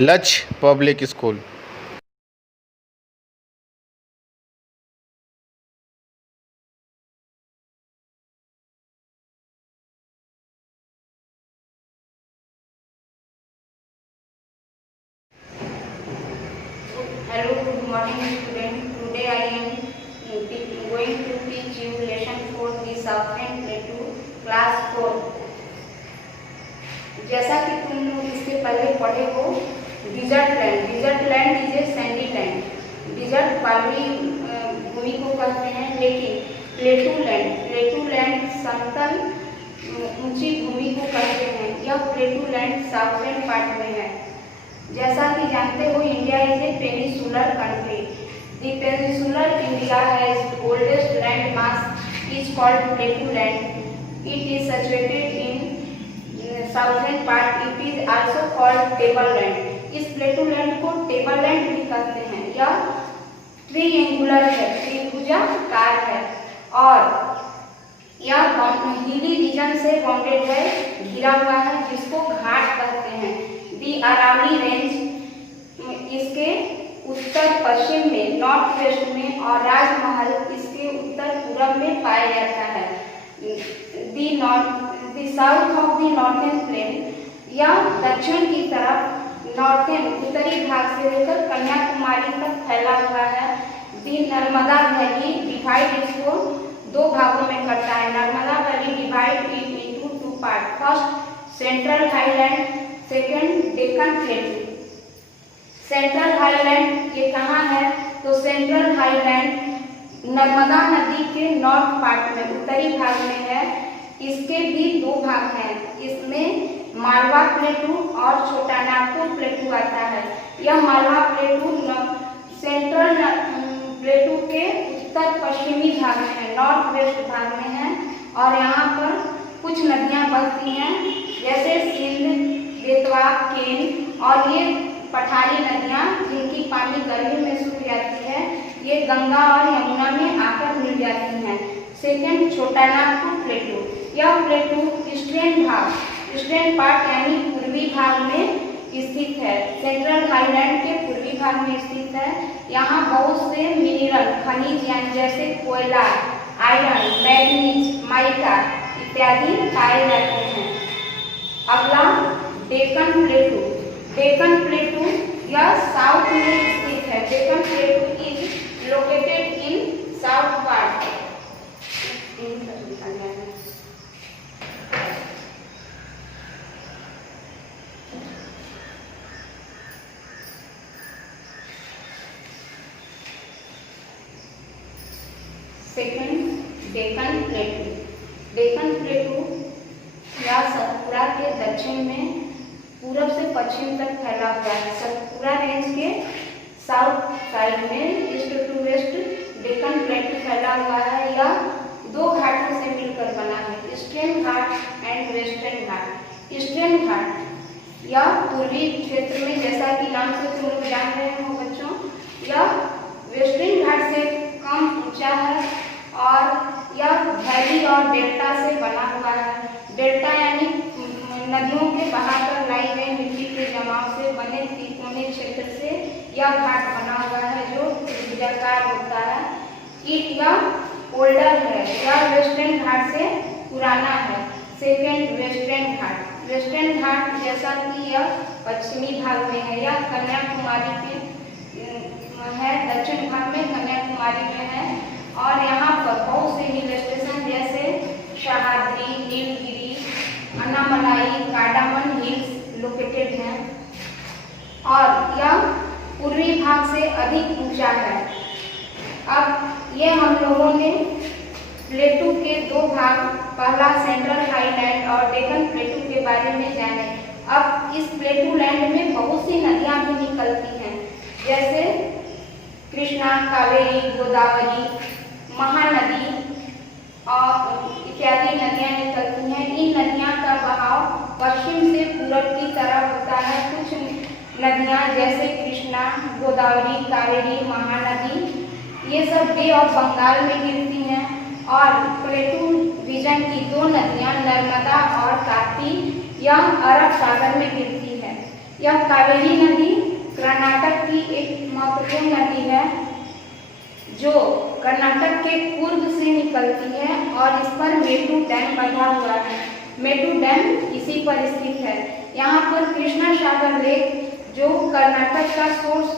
लक्ष्य public school. Hello, good morning student. Today I am going to teach you lesson 4 the Southern Plateau class 4. जैसा कि तुम लोग इसके पहले पढ़े हो, desert land is a sandy land. Desert वाली भूमि को कहते हैं, लेकिन प्लेटू लैंड समतल ऊंची भूमि को कहते हैं। यह प्लेटू लैंड साउथर्न पार्ट में है। जैसा कि जानते हो, India is a peninsular country. The peninsular India has oldest land mass is called प्लेटू land. It is situated in southern part. It is also called table land. इस प्लेटू लैंड को table land भी कहते हैं। यह ट्रिएंगुलर है, त्रिभुजाकार है, और यह हिली रीजन से बाउंडेड है, घिरा हुआ है, जिसको घाट कहते हैं। दी अरावली रेंज इसके उत्तर पश्चिम में, नॉर्थ वेस्ट में, और राजमहल इसके उत्तर पूर्व में पाया जाता है। The south of the northern plain, या दक्षिण की तरफ नॉर्थर्न उत्तरी भाग से लेकर कन्याकुमारी तक फैला हुआ है। दी नर्मदा वैली डिवाइड इसको दो भागों में करता है। Narmada valley divide it into two part. First central highland, second Deccan प्लेटू। Central highland ये कहाँ है? तो सेंट्रल हाईलैंड नर्मदा नदी के नॉर्थ पार्ट में, उत्तरी भाग में है। इसके भी दो भाग हैं। इसमें मालवा प्लेटू और छोटा नागपुर प्लेटू आता है। यह मालवा प्लेटू सेंट्रल प्लेटू के उत्तर पश्चिमी भाग में है, नॉर्थ वेस्ट भाग में है, और यहाँ पर कुछ नदियाँ बहती हैं, जैसे सिंध, बेतवा, केन, और ये पठारी नदियाँ जिनकी पानी गर्मी में सूख जाती है, ये गंगा और यमुना में आकर मिल जाती हैं। सेकेंड छोटा नागपुर प्लेटू। यह प्लेटू ईस्टर्न पार्ट यानी पूर्वी भाग में स्थित है। सेंट्रल हाईलैंड के पूर्वी भाग में स्थित है। यहाँ बहुत से मिनरल खनिज यानी जैसे कोयला, आयरन, मैग्नीज, माइका इत्यादि पाए जाते हैं। अगला डेक्कन प्लेटू। डेक्कन प्लेटू यह साउथ में स्थित है। Deccan प्लेटू is located in south part. Second Deccan प्लेटू। Deccan प्लेटू या सतपुरा के दक्षिण में पूरब से पश्चिम तक फैला हुआ है। सतपुरा रेंज के साउथ साइड में east to west Deccan plateau फैला हुआ है। यह दो घाटों से मिलकर बना है, eastern Ghat and western Ghat. Eastern Ghat यह पूर्वी क्षेत्र में, जैसा कि नाम से तुम लोग जान रहे हो बच्चों, यह वेस्टर्न घाट से कम ऊंचा है, और यह वैली और डेल्टा से बना हुआ है। डेल्टा यानी नदियों के बहाकर लाई गई मिट्टी के जमाव से बने त्रिकोणीय क्षेत्र से यह घाट बना हुआ है, जो त्रिभुजाकार होता है। यह ओल्डर है, यह वेस्टर्न घाट से पुराना है। सेकेंड वेस्टर्न घाट। वेस्टर्न घाट जैसा कि यह पश्चिमी भाग में है, यह कन्याकुमारी के है, दक्षिण भाग में कन्याकुमारी में है, और यहाँ पर बहुत से हिल स्टेशन जैसे सह्याद्री, नीलगिरी, अन्नामलाई, कार्डामन हिल्स लोकेटेड हैं, और यह पूर्वी भाग से अधिक ऊंचा है। अब ये हम लोगों ने प्लेटू के दो भाग, पहला सेंट्रल हाईलैंड और डेक्कन प्लेटू के बारे में जाने। अब इस प्लेटू लैंड में बहुत सी नदियाँ भी निकलती हैं, जैसे कृष्णा, कावेरी, गोदावरी, महानदी और इत्यादि नदियाँ निकलती हैं। इन नदियाँ का बहाव पश्चिम से पूरब की तरफ होता है। कुछ नदियाँ जैसे कृष्णा, गोदावरी, कावेरी, महानदी, ये सब बे ऑफ बंगाल में गिरती हैं, और प्लेटू रीजन की दो नदियाँ नर्मदा और ताप्ती यह अरब सागर में गिरती है। यह कावेरी नदी कर्नाटक की एक महत्वपूर्ण नदी है जो कर्नाटक के पूर्व से निकलती है और इस पर मेटू डैम बना हुआ है। मेटू डैम इसी पर स्थित है। यहाँ पर कृष्णा सागर लेक जो कर्नाटक का सोर्स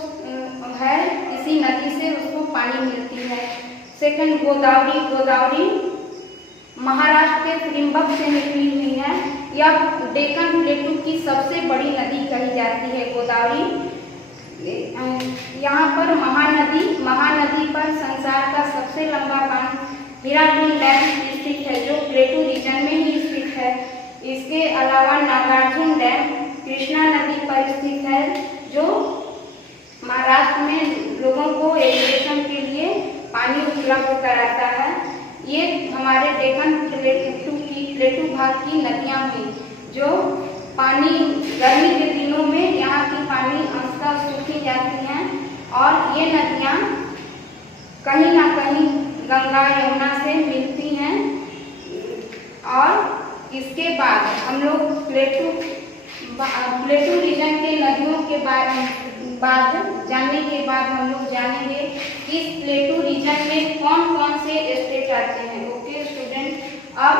है, इसी नदी से उसको पानी मिलती है। सेकंड गोदावरी महाराष्ट्र के त्रिंबक से निकली हुई है। यह डेक्कन प्लेटू की सबसे बड़ी नदी कही जाती है गोदावरी। यहाँ पर महानदी पर संसार का सबसे लंबा बांध हीराकुंड डैम स्थित है जो प्लेटू रीजन में ही स्थित है। इसके अलावा नागार्जुन डैम कृष्णा नदी पर स्थित है जो महाराष्ट्र में लोगों को इरिगेशन के लिए पानी उपलब्ध कराता है। ये हमारे डेक्कन प्लेटू भाग की नदियाँ हुई जो पानी गर्मी के दिनों में यहाँ की पानी अंशतः सूखी जाती हैं और ये नदियाँ कहीं ना कहीं गंगा यमुना से मिलती हैं। और इसके बाद हम लोग प्लेटू रीजन के नदियों के बाद जानने के बाद हम लोग जानेंगे कि इस प्लेटू रीजन में कौन कौन से स्टेट आते हैं। ओके स्टूडेंट, अब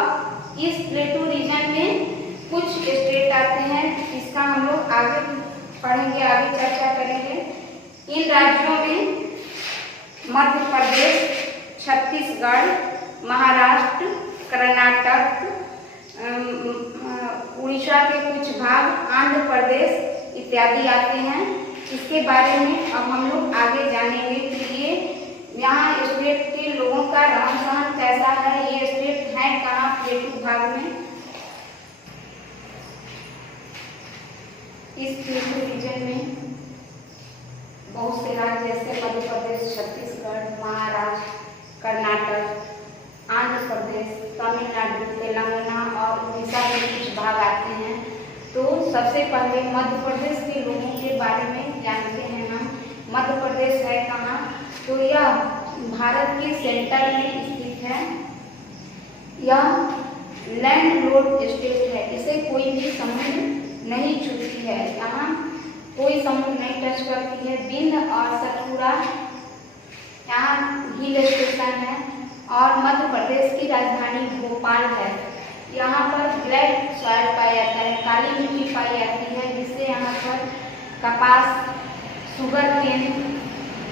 इस प्लेटू रीजन में कुछ स्टेट आते हैं, इसका हम लोग आगे पढ़ेंगे, आगे चर्चा करेंगे। इन राज्यों में मध्य प्रदेश, छत्तीसगढ़, महाराष्ट्र, कर्नाटक, उड़ीसा के कुछ भाग, आंध्र प्रदेश इत्यादि आते हैं। इसके बारे में अब हम लोग आगे जानेंगे कि ये यहाँ स्टेट के लोगों का रहन सहन कैसा है, ये स्टेट है कहाँ प्लेटू भाग में। इस प्लेटू रीजन में बहुत से राज्य जैसे मध्य प्रदेश, छत्तीसगढ़, महाराष्ट्र, कर्नाटक, आंध्र प्रदेश, तमिलनाडु, तेलंगाना और उड़ीसा के कुछ भाग आते हैं। तो सबसे पहले मध्य प्रदेश के लोगों के बारे में जानते हैं हम। मध्य प्रदेश है कहाँ, तो यह भारत के सेंटर में स्थित है। यह लैंड लॉर्ड स्टेट है, इसे कोई भी समुद्र नहीं छूती है। यहाँ कोई समुद्र नहीं टच करती है। बिंद और सतपुड़ा यहाँ हिल स्टेशन है और मध्य प्रदेश की राजधानी भोपाल है। यहाँ पर ब्लैक सॉइल पाया जाता है, काली मिट्टी पाई जाती है, जिससे यहाँ पर कपास, शुगर केन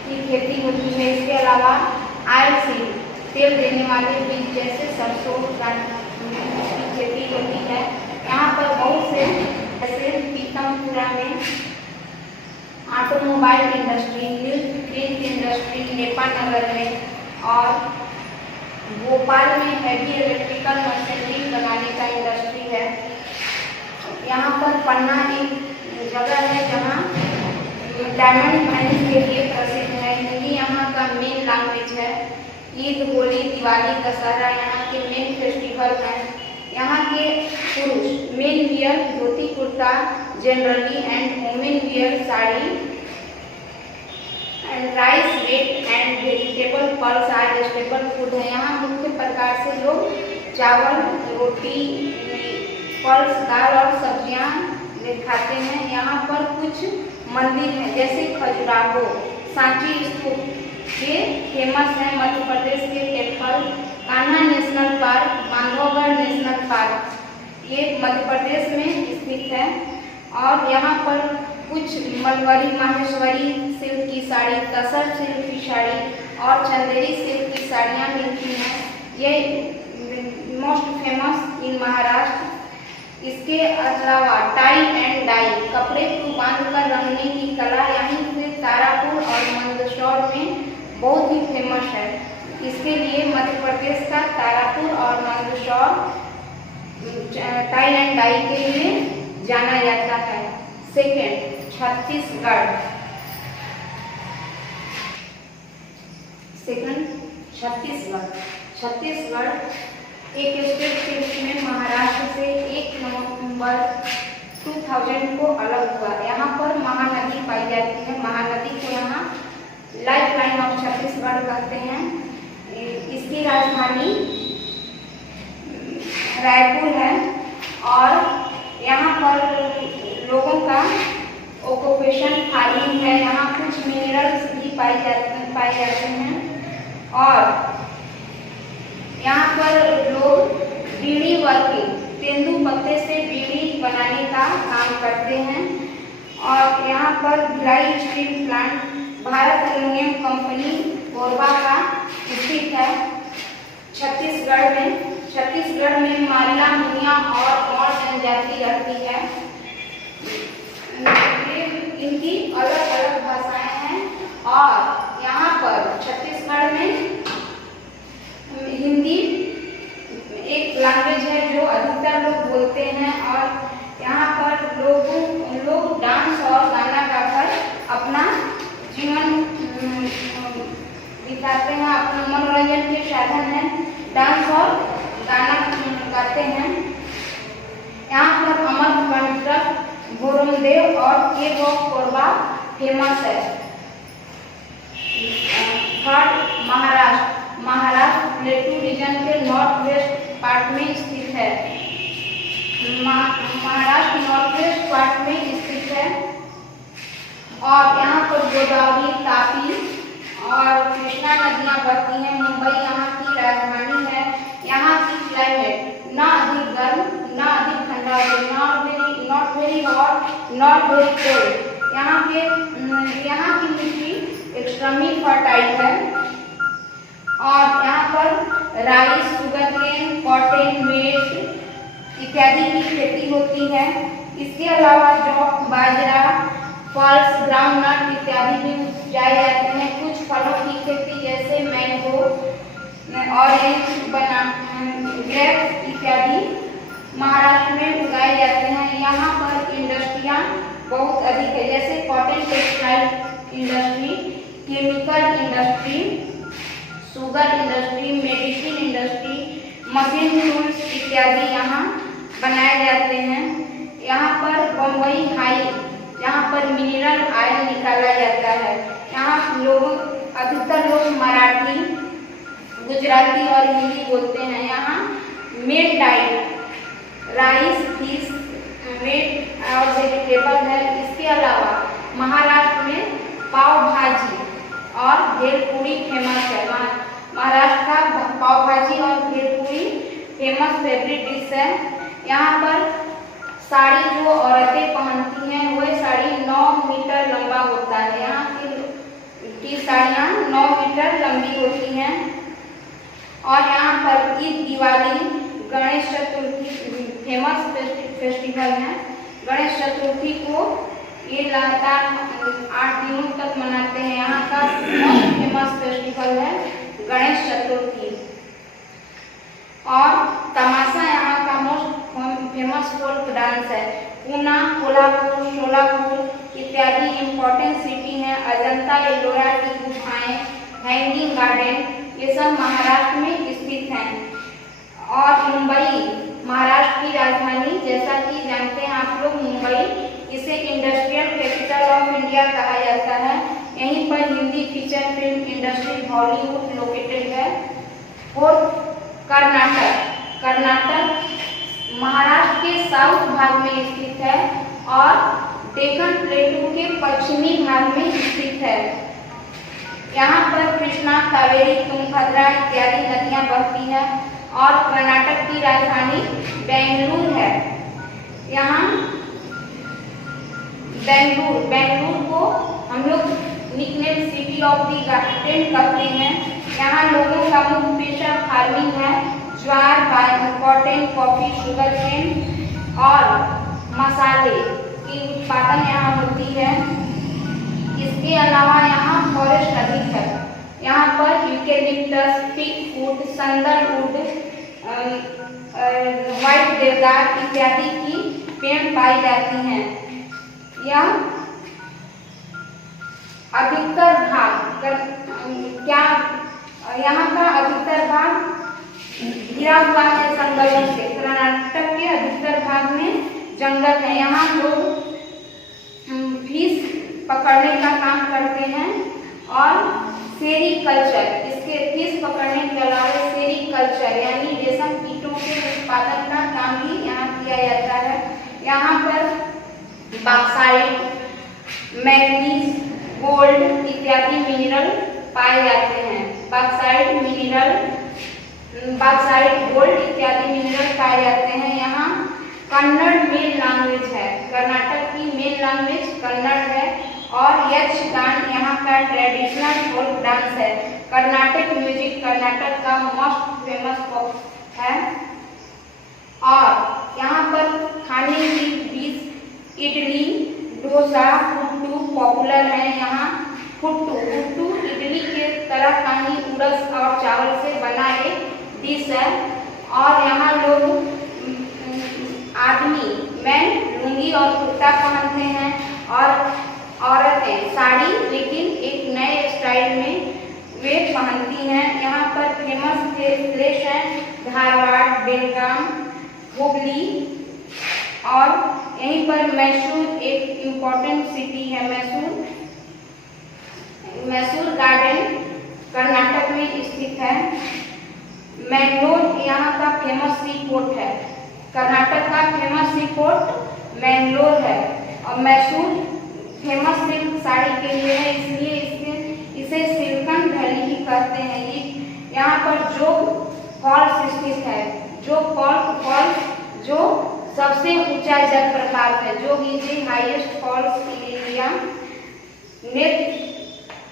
की खेती होती है। इसके अलावा ऑयल सीड, तेल देने वाले बीज जैसे सरसों की खेती होती है। यहाँ पर बहुत से जैसे पीतमपुरा में automobile industry, milk industry, Nepanagar में और भोपाल में हैवी इलेक्ट्रिकल मशीनरी लगाने का इंडस्ट्री है। यहाँ पर पन्ना एक जगह है जहाँ डायमंड माइनिंग के लिए प्रसिद्ध है। हिंदी यहाँ का मेन लैंग्वेज है। ईद, होली, दिवाली, दशहरा यहाँ के मेन फेस्टिवल हैं। यहाँ के पुरुष men wear dhoti kurta generally and women wear sari and rice wheat and vegetable pulse are stable food है। यहाँ मुख्य प्रकार से लोग चावल, रोटी, पल्स, दाल और सब्जियाँ खाते हैं। यहाँ पर कुछ मंदिर हैं जैसे खजुराहो, सांची स्तूप ये फेमस है। मध्य प्रदेश के temple, Kanha national park, Bandhavgarh national park ये मध्य प्रदेश में स्थित है। और यहाँ पर कुछ मलवरी माहेश्वरी सिल्क की साड़ी, तसर सिल्क की साड़ी और चंदेरी सिल्क की साड़ियाँ मिलती हैं। ये मोस्ट फेमस इन महाराष्ट्र। इसके अलावा टाई एंड डाई, कपड़े को बांधकर रंगने की कला यहीं से तारापुर और मंदसौर में बहुत ही फेमस है। इसके लिए मध्य प्रदेश का तारापुर और मंदसौर टाई एंड डाई के लिए जाना जाता है। सेकेंड, छत्तीसगढ़। छत्तीसगढ़ एक स्टेट के रूप में महाराष्ट्र से 1 नवंबर 2000 को अलग हुआ। यहाँ पर महानदी पाई जाती है। महानदी को यहाँ लाइफ लाइन ऑफ छत्तीसगढ़ कहते हैं। इसकी राजधानी रायपुर है और यहाँ पर लोगों का ऑक्यूपेशन फार्मिंग है। यहाँ कुछ मिनरल्स भी पाए जाते हैं और यहाँ पर लोग बीड़ी वर्किंग, तेंदुपत्ते से बीड़ी बनाने का काम करते हैं। और यहाँ पर Bhilai steel plant Bharat aluminium company Korba का स्थित है छत्तीसगढ़ में। छत्तीसगढ़ में मारिया, मुनिया और जनजाति रहती है। इनकी अलग अलग भाषाएं हैं और यहाँ पर छत्तीसगढ़ में हिंदी एक लैंग्वेज है जो अधिकतर लोग बोलते हैं। और यहाँ पर लोग डांस और गाना गाकर अपना जीवन दिखाते हैं। अपना मनोरंजन के साधन है, डांस और गाना गाते हैं। यहाँ पर अमरकंटक, भोरमदेव और केव ऑफ कोरबा फेमस है। थर्ड, महाराष्ट्र प्लेटू रीजन के नॉर्थ वेस्ट पार्ट में स्थित है। महाराष्ट्र नॉर्थ वेस्ट पार्ट में स्थित है और यहाँ पर गोदावरी, तापी और कृष्णा नदियाँ बहती हैं। मुंबई यहाँ की राजधानी है। यहाँ की क्लाइमेट ना अधिक गर्म ना अधिक ठंडा है, not very hot not very cold. यहाँ की मिट्टी एक्सट्रीमली फर्टाइल है और यहाँ पर राइस, सुगरकेन, कॉटन, मेट इत्यादि की खेती होती है। इसके अलावा जौ, बाजरा, पल्स, ग्राउंडनट इत्यादि भी उपजाए जाते हैं। कुछ फलों की खेती जैसे मैंगो, ऑरेंज, ग्रेप्स इत्यादि महाराष्ट्र में उगाए जाते हैं। यहाँ पर इंडस्ट्रियाँ बहुत अधिक है जैसे cotton textile industry, chemical industry, sugar industry, medicine industry, machine tools इत्यादि यहाँ बनाए जाते हैं। यहाँ पर बम्बई हाई, यहाँ पर मिनरल ऑयल निकाला जाता है। यहाँ अधिकतर लोग मराठी, गुजराती और हिंदी बोलते हैं। यहाँ made diet rice, fish, meat और वेजिटेबल है। इसके अलावा महाराष्ट्र में पाव भाजी और भेलपूरी फेमस है। महाराष्ट्र का पाव भाजी और भेलपूरी फेमस फेवरेट डिश है। यहाँ पर साड़ी जो औरतें पहनती हैं वह साड़ी 9 मीटर लंबा होता है। यहाँ की साड़ियाँ 9 मीटर लंबी होती हैं। और यहाँ पर ईद, दिवाली, गणेश चतुर्थी फेमस फेस्टिवल है। गणेश चतुर्थी को ये लगातार 8 दिनों तक मनाते हैं। यहाँ का मोस्ट फेमस फेस्टिवल है गणेश चतुर्थी। और तमाशा यहाँ का मोस्ट फेमस फोल्क डांस है। पूना, कोल्हापुर, सोलापुर इत्यादि इम्पोर्टेंट सिटी हैं। अजंता, एलोरा की गुफाएं, हैंगिंग गार्डन ये सब महाराष्ट्र में स्थित हैं। और मुंबई महाराष्ट्र की राजधानी, जैसा कि जानते हैं आप लोग, मुंबई इसे इंडस्ट्रियल कैपिटल ऑफ इंडिया कहा जाता है। यहीं पर Hindi feature film industry Hollywood located है। और कर्नाटक महाराष्ट्र के साउथ भाग में स्थित है और डेक्कन प्लेटू के पश्चिमी भाग में स्थित है। यहाँ पर कृष्णा, कावेरी, तुंगभद्रा इत्यादि नदियाँ बहती है। और कर्नाटक की राजधानी बेंगलुरु है। यहाँ बेंगलुरु को हम लोग nickname city of the garden कहते हैं। यहाँ लोगों का मुख्य पेशा फार्मिंग है। ज्वार, कॉटन, कॉफी, शुगर केन और मसाले की उत्पादन यहाँ होती है। इसके अलावा यहाँ फॉरेस्ट अधिक है। यहाँ पर यूकेलिप्टस, टिक वुड, संदलवुड, व्हाइट देवदार इत्यादि की पेड़ पाई जाती हैं। यह अधिकतर भाग यहाँ का अधिकतर भाग घिरा हुआ है जंगलों से। कर्नाटक के अधिकतर भाग में जंगल है। यहाँ लोग फिश पकड़ने का काम करते हैं और सेरीकल्चर, इसके फिश पकड़ने के अलावा सेरीकल्चर यानी रेशम कीटों के उत्पादन का काम भी यहाँ किया जाता है। यहाँ पर बॉक्साइट, मैग्नीज, गोल्ड इत्यादि मिनरल पाए जाते हैं। बॉक्साइट, गोल्ड इत्यादि मिनरल पाए जाते हैं। यहाँ कन्नड़ मेन लैंग्वेज है, कर्नाटक की मेन लैंग्वेज कन्नड़ है। और यक्षगान यहाँ का ट्रेडिशनल फोक डांस है। कर्नाटक म्यूजिक कर्नाटक का मोस्ट फेमस फोक है। और यहाँ पर खाने की डिश इडली, डोसा, पुट्टू पॉपुलर है। यहाँ पुट्टू इडली के तरह का ही उड़द और चावल से बना एक डिश है। और यहाँ लोग आदमी मैन लुंगी और कुर्ता पहनते हैं और औरतें साड़ी, लेकिन एक नए स्टाइल में वे पहनती हैं। यहाँ पर फेमस प्लेस है धारवाड़, बेलगाम, हुबली और यहीं पर मैसूर एक इम्पोर्टेंट सिटी है। मैसूर गार्डन कर्नाटक में स्थित है। मैंगलोर यहाँ का फेमस सी पोर्ट है। कर्नाटक का फेमस सी पोर्ट मैंगलोर है। और मैसूर फेमस सिल्क साड़ी के लिए है, इसलिए इसे सिल्कन वैली भी कहते हैं। यहाँ पर जोग फॉल्स स्थित है। जो सबसे ऊंचा जलप्रपात है। जोग is the highest falls in India. Next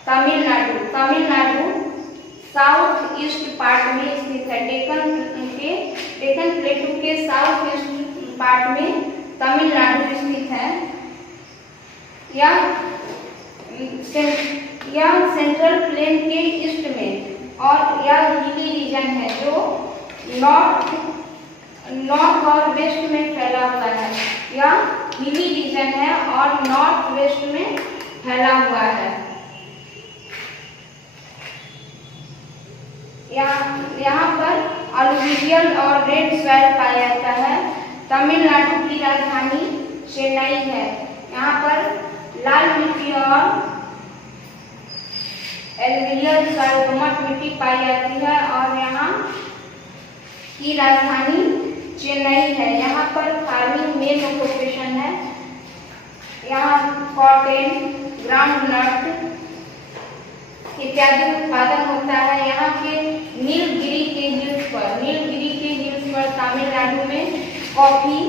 Tamil Nadu south east part में स्थित है। डेक्कन प्लेटू के साउथ ईस्ट पार्ट में तमिलनाडु स्थित है। यह सेंट्रल प्लेन के ईस्ट में और यह हिली रीजन है जो नॉर्थ और वेस्ट में फैला हुआ है। यह हिली रीजन है और नॉर्थ वेस्ट में फैला हुआ है। यहाँ पर अलुवियल और रेड सॉइल पाया जाता है। तमिलनाडु की राजधानी चेन्नई है। यहाँ पर लाल मिट्टी और एलुवियल सॉइल दोमट मिट्टी पाई जाती है और यहाँ की राजधानी चेन्नई है। यहाँ पर फार्मिंग मेन ऑक्यूपेशन है। यहाँ कॉटन, ग्राउंडनट इत्यादि उत्पादन होता है। यहाँ के नीलगिरी के हिल्स पर तमिलनाडु में कॉफी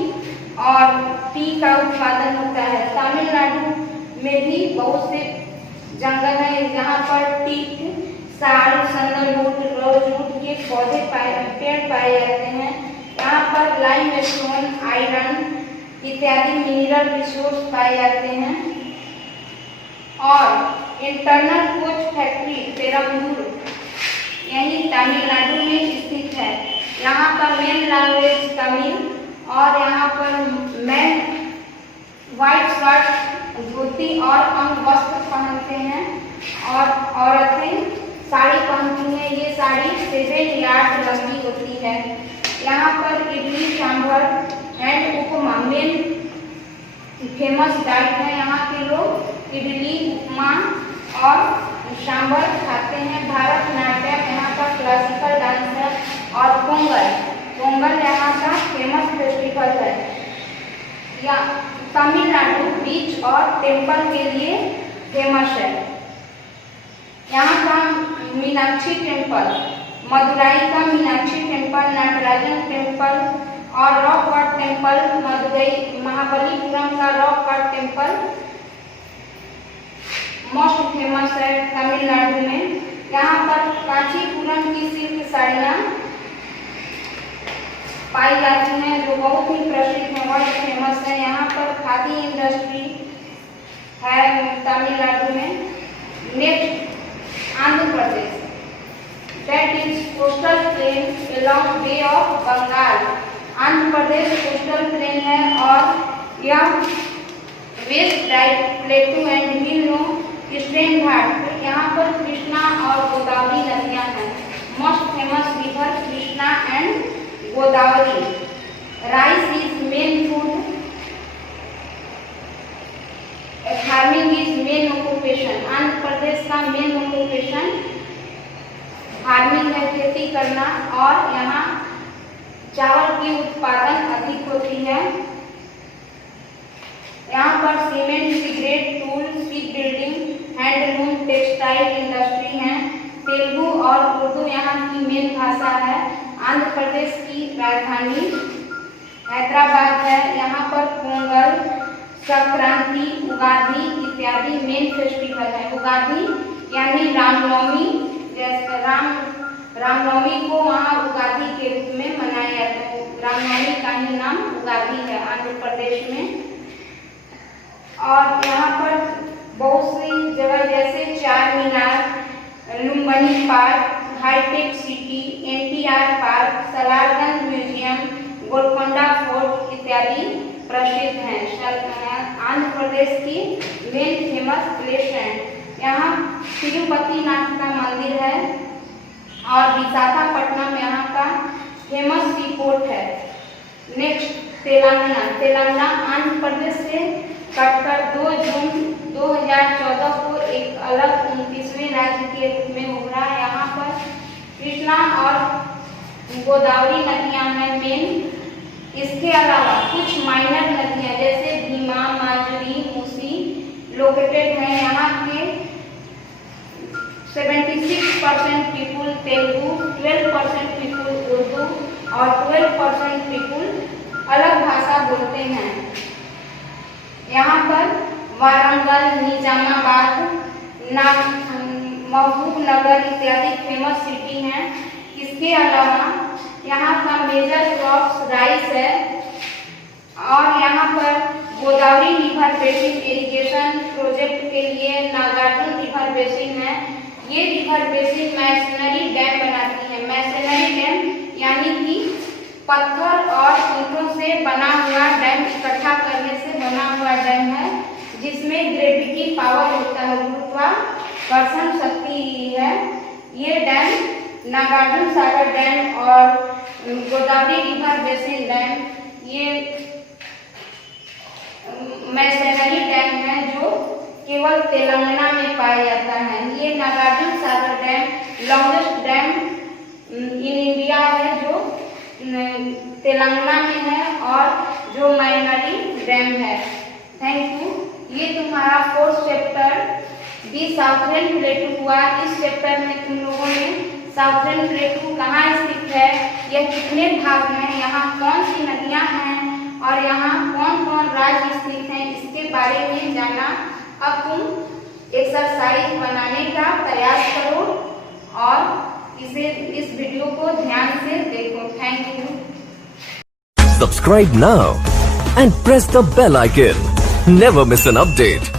और टी का उत्पादन होता है। तमिलनाडु में भी बहुत से जंगल है जहाँ पर टीक, साल, सैंडलवुड, रोजवुड के पेड़ पाए जाते हैं। यहाँ पर लाइमस्टोन, आयरन इत्यादि मिनरल रिसोर्स पाए जाते हैं। और इंटरनल कोच फैक्ट्री पेरम्बलूर यही तमिलनाडु में स्थित है। यहाँ का मेन लैंग्वेज तमिल और यहाँ पर मैन व्हाइट शर्ट, धोती और अंगवस्त्र पहनते हैं और औरतें साड़ी पहनती हैं। ये साड़ी 7 यार्ड लंबी होती है। यहाँ पर idli, sambar and upma main famous diet है। यहाँ के लोग इडली, उपमा और सांभर खाते हैं। भारतनाट्यम यहाँ का क्लासिकल डांस है। और पोंगल यहाँ का फेमस फेस्टिवल है। या तमिलनाडु बीच और टेम्पल के लिए फेमस है। यहाँ का मीनाक्षी टेम्पल, मदुराई का मीनाक्षी टेम्पल, नटराजन टेम्पल और rock cut temple, Madurai Mahabalipuram का rock cut temple most famous है तमिलनाडु में। यहाँ पर कांचीपुरम की सिल्क साड़ियाँ पाई जाती हैं जो बहुत ही प्रसिद्ध है, वर्ल्ड फेमस है। यहाँ पर खादी इंडस्ट्री है तमिलनाडु में। Next Andhra Pradesh, that is coastal plain along bay of Bengal. Andhra Pradesh coastal plain है और यह west diet plateau and hill no eastern Ghat. यहाँ पर कृष्णा और गोदावरी नदियाँ हैं। Most famous river Krishna and Godavari. Rice is main food, farming is main occupation. Andhra Pradesh का मेन ऑक्यूपेशन फार्मिंग है, खेती करना। और यहाँ चावल की उत्पादन अधिक होती है। यहाँ पर cement, cigarette, tool, ship building, handloom, textile industry हैं। तेलुगु और उर्दू यहाँ की मेन भाषा है। आंध्र प्रदेश की राजधानी हैदराबाद है। यहाँ पर पोंगल, संक्रांति, उगादि इत्यादि मेन फेस्टिवल है। उगादि यानी रामनवमी, जैसे रामनवमी को वहाँ उगादि के रूप में मनाया जाता है। रामनवमी का ही नाम उगादि है आंध्र प्रदेश में। और यहाँ पर बहुत सी जगह जैसे Charminar, Lumbini park, hitech city, NTR park, Salar Jung museum, Golconda fort इत्यादि प्रसिद्ध हैं। आंध्र प्रदेश की मेन फेमस प्लेस है। यहाँ तिरुपति नाथ का मंदिर है और विशाखापट्टनम यहाँ का फेमस सी पोर्ट है। नेक्स्ट तेलंगाना आंध्र प्रदेश से कटकर 2 जून 2014 को एक अलग 29वें राज्य के रूप में उभरा। यहाँ पर कृष्णा और गोदावरी नदियाँ हैं मेन। इसके अलावा कुछ माइनर नदियाँ जैसे भीमा, मांजुरी, मूसी लोकेटेड हैं। यहाँ के 76% पीपुल तेलुगु, 12% पीपुल उर्दू और 12% पीपुल अलग भाषा बोलते हैं। यहाँ पर वारंगल, निजामाबाद, महबूबनगर इत्यादि फेमस सिटी हैं। इसके अलावा यहाँ का मेजर क्रॉप्स राइस है। और यहाँ पर Godavari river basin irrigation project के लिए नागार्जुन रिवर बेसिन है। ये रिवर बेसिन मैसनरी डैम बनाती है। मैसनरी डैम यानी कि पत्थर और ईंटों से बना हुआ डैम, इकट्ठा करने से बना हुआ डैम है, जिसमें ग्रेविटी पावर होता है, गुरुत्वाकर्षण शक्ति है। ये डैम नागार्जुन सागर डैम और गोदावरी रिवर बेसिन डैम ये मैसनरी डैम है जो केवल तेलंगाना में पाया जाता है। ये Nagarjun Sagar dam longest dam in India है जो तेलंगाना में है और जो मैनरी डैम है। Thank you. ये तुम्हारा 4th चैप्टर दी साउथर्न प्लेटू हुआ। इस चैप्टर में तुम लोगों ने साउथर्न प्लेटू कहाँ स्थित है, यह कितने भाग हैं, यहाँ कौन सी नदियाँ हैं और यहाँ कौन कौन राज्य स्थित हैं, इसके बारे में जाना। अब तुम एक्सरसाइज बनाने का प्रयास करो और इस वीडियो को ध्यान से देखो। Thank you. Subscribe now and press the bell icon. Never miss an update.